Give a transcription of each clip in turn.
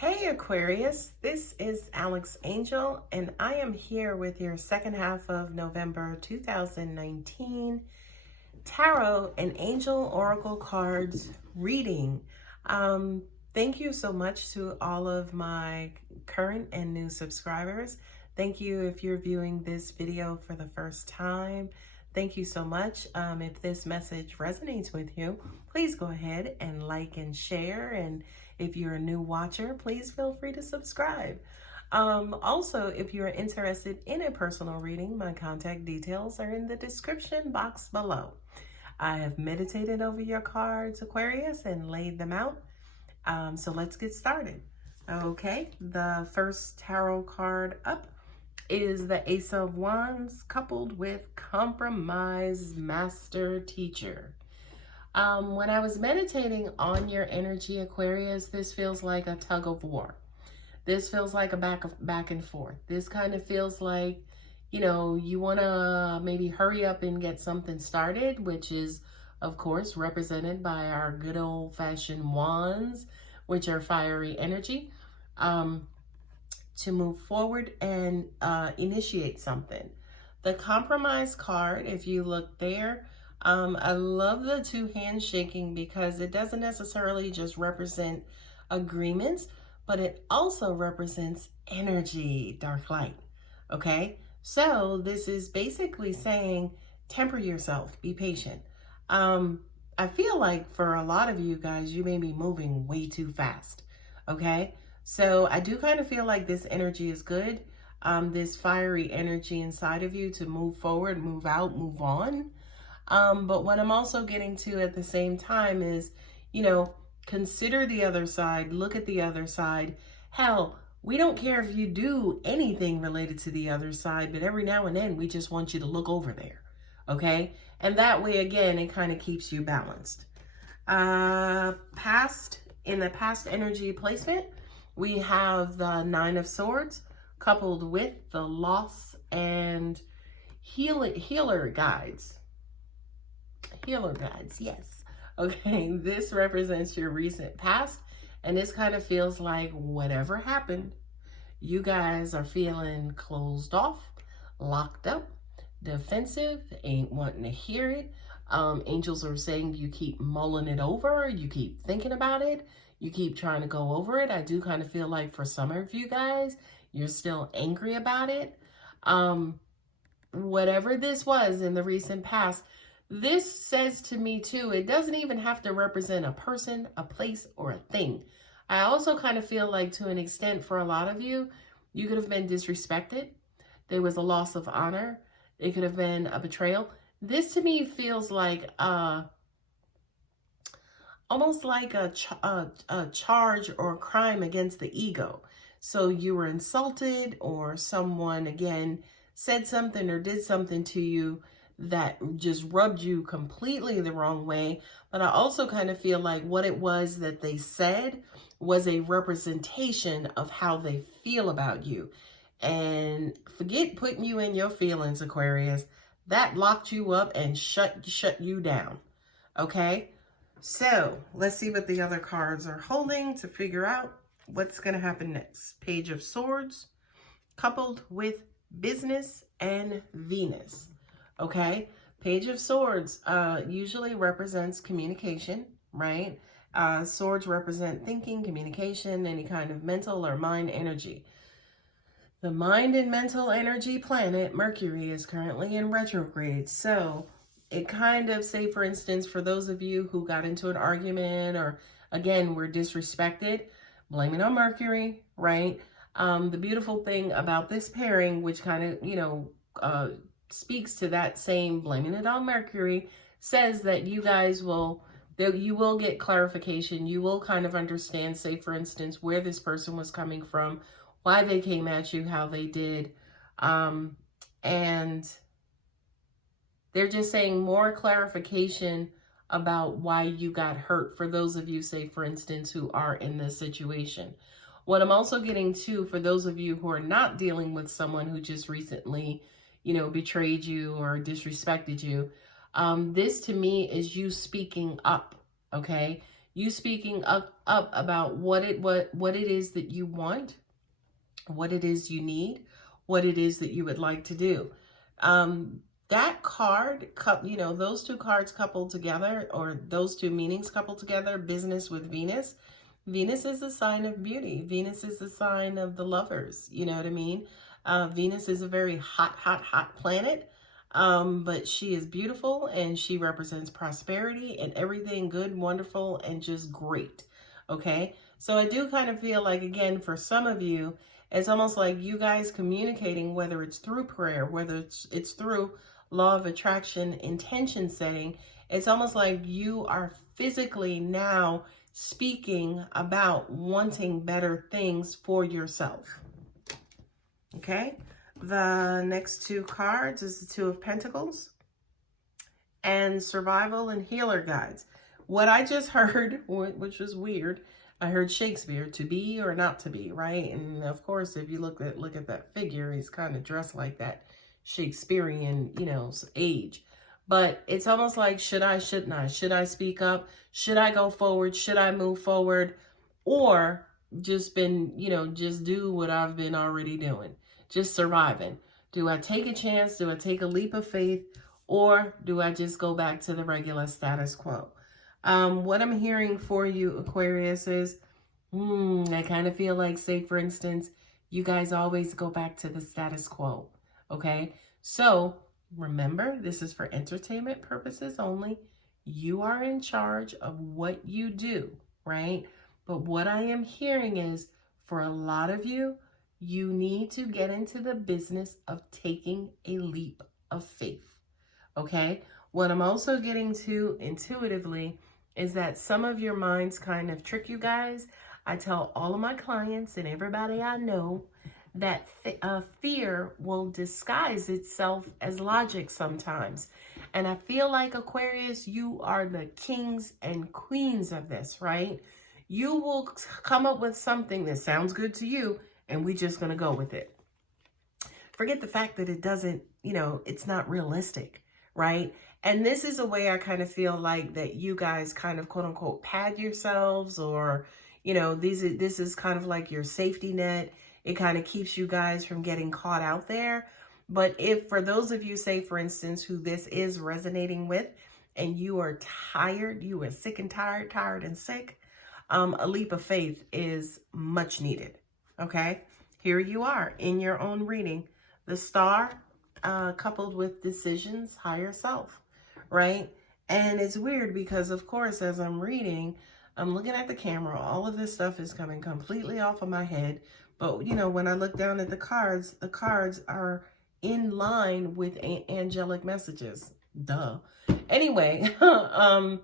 Hey Aquarius, this is Alex Angel, and I am here with your second half of November 2019 Tarot and Angel Oracle cards reading. Thank you so much to all of my current and new subscribers. Thank you if you're viewing this video for the first time. Thank you so much. If this message resonates with you, please go ahead and like and share. And if you're a new watcher, please feel free to subscribe. Also, if you're interested in a personal reading, my contact details are in the description box below. I have meditated over your cards, Aquarius, and laid them out. So let's get started. Okay, the first tarot card up is the Ace of Wands coupled with Compromise Master Teacher. When I was meditating on your energy, Aquarius, this feels like a tug of war. This feels like a back and forth. This kind of feels like, you want to maybe hurry up and get something started, which is, of course, represented by our good old-fashioned wands, which are fiery energy, to move forward and initiate something. The Compromise card, if you look there, I love the two hands shaking because it doesn't necessarily just represent agreements, but it also represents energy, dark light. Okay, so this is basically saying temper yourself, be patient. I feel like for a lot of you guys, you may be moving way too fast. Okay, so I do kind of feel like this energy is good. This fiery energy inside of you to move forward, move out, move on. But what I'm also getting to at the same time is, consider the other side, look at the other side. Hell, we don't care if you do anything related to the other side, but every now and then we just want you to look over there. Okay? And that way, again, it kind of keeps you balanced. In the past energy placement, we have the Nine of Swords coupled with the Loss and Healer Guides. Healer guides, yes. Okay, this represents your recent past, and this kind of feels like whatever happened, you guys are feeling closed off, locked up, defensive, ain't wanting to hear it. Angels are saying you keep mulling it over, you keep thinking about it, you keep trying to go over it. I do kind of feel like for some of you guys, you're still angry about it. Whatever this was in the recent past, this says to me too, it doesn't even have to represent a person, a place, or a thing. I also kind of feel like to an extent for a lot of you, you could have been disrespected. There was a loss of honor. It could have been a betrayal. This to me feels like almost like a charge or a crime against the ego. So you were insulted, or someone, again, said something or did something to you that just rubbed you completely the wrong way. But I also kind of feel like what it was that they said was a representation of how they feel about you. And forget putting you in your feelings, Aquarius. That locked you up and shut you down. Okay? So let's see what the other cards are holding to figure out what's going to happen next. Page of Swords coupled with Business and Venus. Okay, Page of Swords usually represents communication, right? Swords represent thinking, communication, any kind of mental or mind energy. The mind and mental energy planet, Mercury, is currently in retrograde. So it kind of, say for instance, for those of you who got into an argument or, again, were disrespected, blame it on Mercury, right? The beautiful thing about this pairing, which kind of, speaks to that same blaming it on Mercury, says that you guys will get clarification. You will kind of understand, say for instance, where this person was coming from, why they came at you, how they did. And they're just saying more clarification about why you got hurt for those of you, say for instance, who are in this situation. What I'm also getting to, for those of you who are not dealing with someone who just recently betrayed you or disrespected you. This to me is you speaking up, okay? You speaking up about what it is that you want, what it is you need, what it is that you would like to do. That card, those two cards coupled together, or those two meanings coupled together, business with Venus. Venus is a sign of beauty. Venus is a sign of the lovers. You know what I mean? Venus is a very hot, hot, hot planet. But she is beautiful, and she represents prosperity and everything good, wonderful, and just great. Okay. So I do kind of feel like, again, for some of you, it's almost like you guys communicating, whether it's through prayer, whether it's through law of attraction, intention setting. It's almost like you are physically now speaking about wanting better things for yourself. Okay. The next two cards is the Two of Pentacles and Survival and Healer Guides. What I just heard, which was weird, I heard Shakespeare, to be or not to be, right? And of course, if you look at that figure, he's kind of dressed like that Shakespearean, age. But it's almost like, should I, shouldn't I? Should I speak up? Should I go forward? Should I move forward? Or just just do what I've been already doing, just surviving. Do I take a chance? Do I take a leap of faith? Or do I just go back to the regular status quo? What I'm hearing for you, Aquarius, is I kind of feel like, say, for instance, you guys always go back to the status quo. Okay, so remember, this is for entertainment purposes only. You are in charge of what you do, right? But what I am hearing is, for a lot of you, you need to get into the business of taking a leap of faith. Okay, what I'm also getting to intuitively is that some of your minds kind of trick you guys. I tell all of my clients and everybody I know that fear will disguise itself as logic sometimes. And I feel like, Aquarius, you are the kings and queens of this, right? You will come up with something that sounds good to you, and we're just going to go with it. Forget the fact that it doesn't, it's not realistic, right? And this is a way I kind of feel like that you guys kind of, quote unquote, pad yourselves, or, this is kind of like your safety net. It kind of keeps you guys from getting caught out there. But if, for those of you, say, for instance, who this is resonating with, and you are tired, you are sick and tired and sick, a leap of faith is much needed. Okay, here you are in your own reading. The star coupled with decisions, higher self, right? And it's weird because, of course, as I'm reading, I'm looking at the camera. All of this stuff is coming completely off of my head. But, when I look down at the cards are in line with angelic messages. Duh. Anyway, I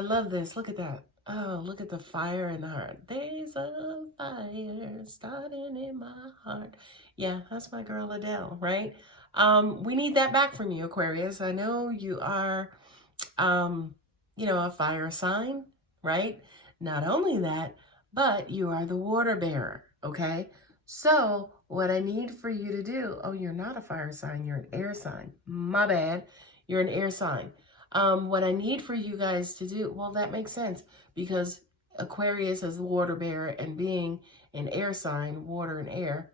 love this. Look at that. Oh, look at the fire in the heart. There's a fire starting in my heart. Yeah, that's my girl Adele, right? We need that back from you, Aquarius. I know you are, a fire sign, right? Not only that, but you are the water bearer, okay? So what I need for you to do, oh, you're not a fire sign, you're an air sign. My bad, you're an air sign. What I need for you guys to do, well, that makes sense, because Aquarius as the water bearer and being an air sign, water and air,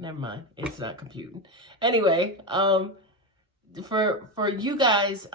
never mind, it's not computing. Anyway, for you guys,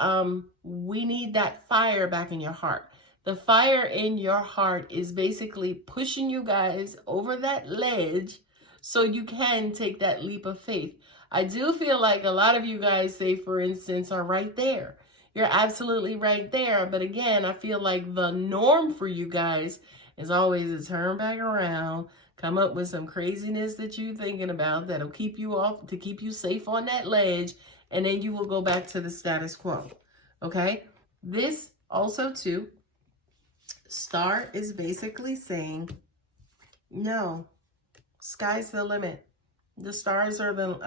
we need that fire back in your heart. The fire in your heart is basically pushing you guys over that ledge so you can take that leap of faith. I do feel like a lot of you guys, say, for instance, are right there. You're absolutely right there. But again, I feel like the norm for you guys is always to turn back around, come up with some craziness that you're thinking about that'll keep you off, to keep you safe on that ledge, and then you will go back to the status quo. Okay? This also, too, Star is basically saying, no, sky's the limit. The stars are the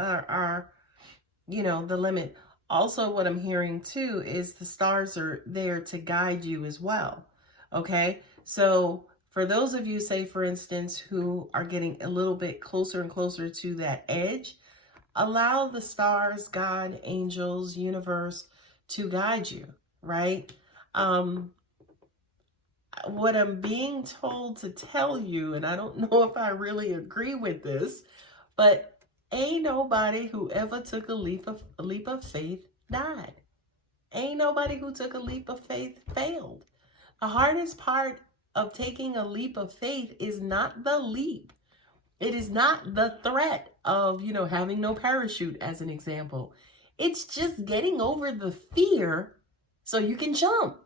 limit. Also, what I'm hearing too is the stars are there to guide you as well. Okay, so for those of you, say, for instance, who are getting a little bit closer and closer to that edge, allow the stars, God, angels, universe to guide you, right? what I'm being told to tell you, and I don't know if I really agree with this, but ain't nobody who ever took a leap of faith died. Ain't nobody who took a leap of faith failed. The hardest part of taking a leap of faith is not the leap. It is not the threat of, having no parachute as an example. It's just getting over the fear so you can jump.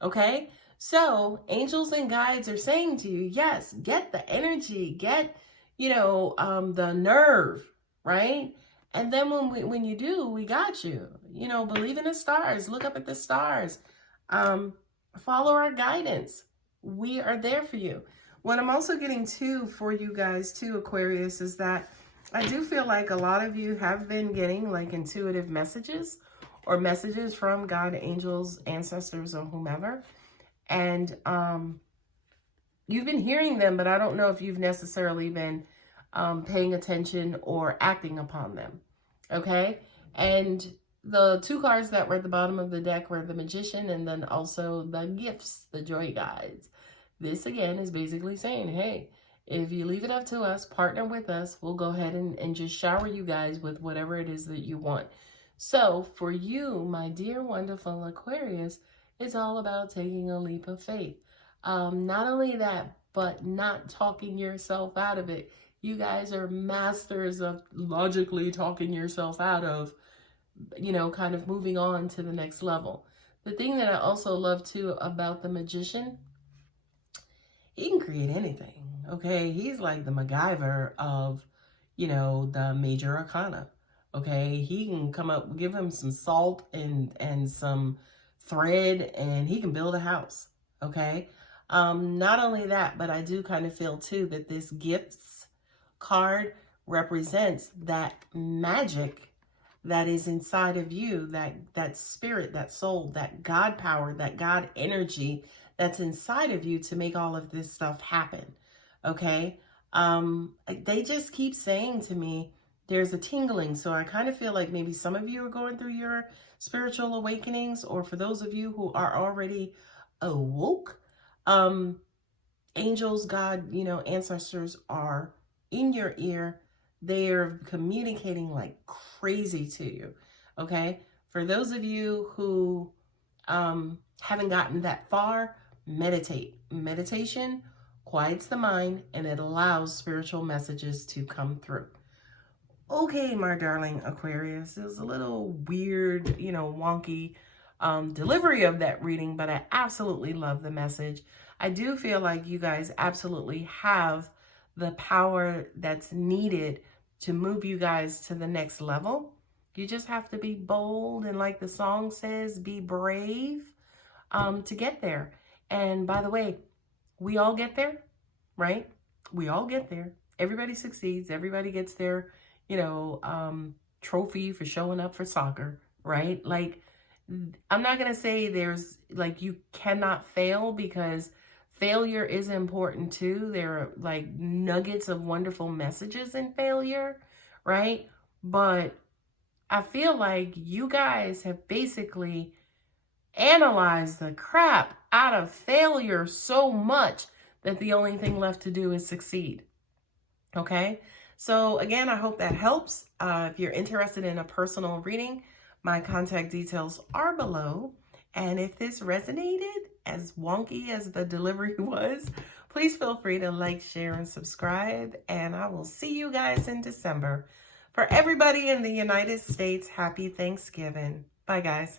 Okay? So angels and guides are saying to you, yes, get the energy, get, the nerve, right? And then when you do, we got you. Believe in the stars. Look up at the stars. Follow our guidance. We are there for you. What I'm also getting to for you guys too, Aquarius, is that I do feel like a lot of you have been getting like intuitive messages or messages from God, angels, ancestors, or whomever. And you've been hearing them, but I don't know if you've necessarily been paying attention or acting upon them. Okay? And the two cards that were at the bottom of the deck were the Magician and then also the Gifts, the Joy Guides. This, again, is basically saying, hey, if you leave it up to us, partner with us, we'll go ahead and just shower you guys with whatever it is that you want. So for you, my dear, wonderful Aquarius, it's all about taking a leap of faith. Not only that, but not talking yourself out of it. You guys are masters of logically talking yourself out of, kind of moving on to the next level. The thing that I also love too about the Magician, he can create anything, okay? He's like the MacGyver of, the major arcana, okay? He can come up, give him some salt and some thread, and he can build a house, okay? Not only that, but I do kind of feel too that this Gifts card represents that magic that is inside of you, that spirit, that soul, that God power, that God energy that's inside of you to make all of this stuff happen. Okay? They just keep saying to me, there's a tingling. So I kind of feel like maybe some of you are going through your spiritual awakenings, or for those of you who are already awoke, angels, God, ancestors are in your ear. They're communicating like crazy to you. Okay? For those of you who haven't gotten that far, meditate. Meditation quiets the mind and it allows spiritual messages to come through. Okay, my darling Aquarius, it was a little weird, wonky delivery of that reading, but I absolutely love the message. I do feel like you guys absolutely have the power that's needed to move you guys to the next level. You just have to be bold and, like the song says, be brave to get there. And by the way, we all get there, right? We all get there. Everybody succeeds. Everybody gets their, trophy for showing up for soccer, right? Like, I'm not going to say there's like, you cannot fail, because failure is important too. There are like nuggets of wonderful messages in failure, right? But I feel like you guys have basically analyzed the crap out of failure so much that the only thing left to do is succeed. Okay? So again, I hope that helps. If you're interested in a personal reading, my contact details are below. And if this resonated, as wonky as the delivery was, please feel free to like, share, and subscribe. And I will see you guys in December. For everybody in the United States, happy Thanksgiving. Bye, guys.